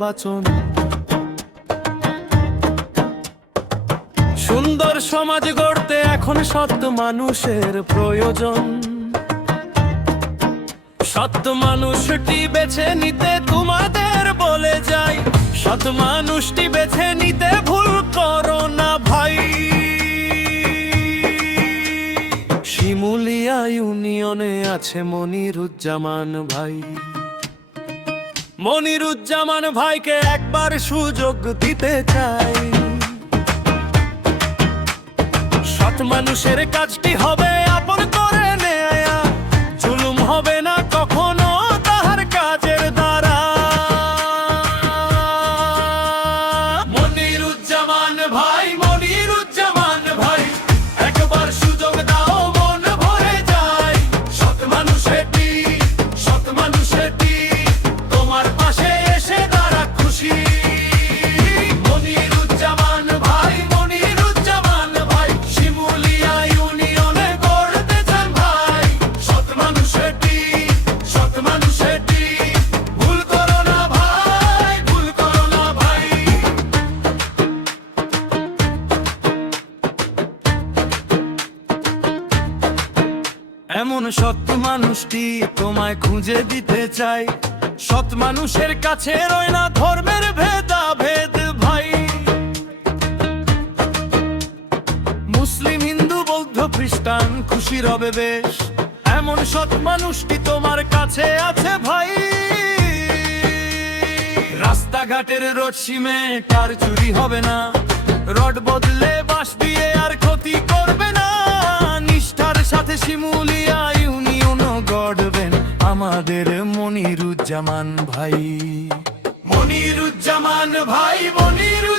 নির্বাচন। সুন্দর সমাজ গড়তে এখন সৎ মানুষের প্রয়োজন। সৎ মানুষটি বেছে নিতে তোমাদের বলে যাই, সৎ মানুষটি বেছে নিতে ভুল করো না ভাই। শিমুলিয়া ইউনিয়নে আছে মনিরুজ্জামান ভাই। মনিরুজ্জামান ভাইকে একবার সুযোগ দিতে চাই। সৎ মানুষের কাজটি হবে আপন করে নেয়া, জুলুম হবে না কখনো তাহার কাজের দ্বারা। মনিরুজ্জামান ভাই, মনিরুজ্জামান ভাই, একবার সুযোগ দাও মন ভরে যায়। সৎ মানুষেরটি, সৎ মানুষেরটি তোমার পাশে এসে দাঁড়া খুশি। মনিরুজ্জামান ভাই, মনিরুজ্জামান ভাই, শিমুলিয়া ইউনিয়নে গড়তে চান ভাই। সৎ মানুষেরটি, সৎ মানুষেরটি ভুল করো না ভাই, ভুল করো না ভাই। এমন সৎ মানুষটি তোমায় খুঁজে দিতে চাই। সৎ মানুষের কাছে রয় না ধর্মের ভেদাভেদ ভাই। মুসলিম, হিন্দু, বৌদ্ধ, খ্রিস্টান খুশি রবে বেশ, এমন সৎ মানুষটি তোমার কাছে আছে ভাই। রাস্তাঘাটের রোড সীমে কার চুরি হবে না, রড বদলে বাঁশ দিয়ে আর ক্ষতি করবে না। নিষ্ঠার সাথে শিমুলিয়া ইউনিয়ন গড়বেন আমাদের মনিরুজ্জামান ভাই। মনিরুজ্জামান ভাই, মনিরুজ্জামান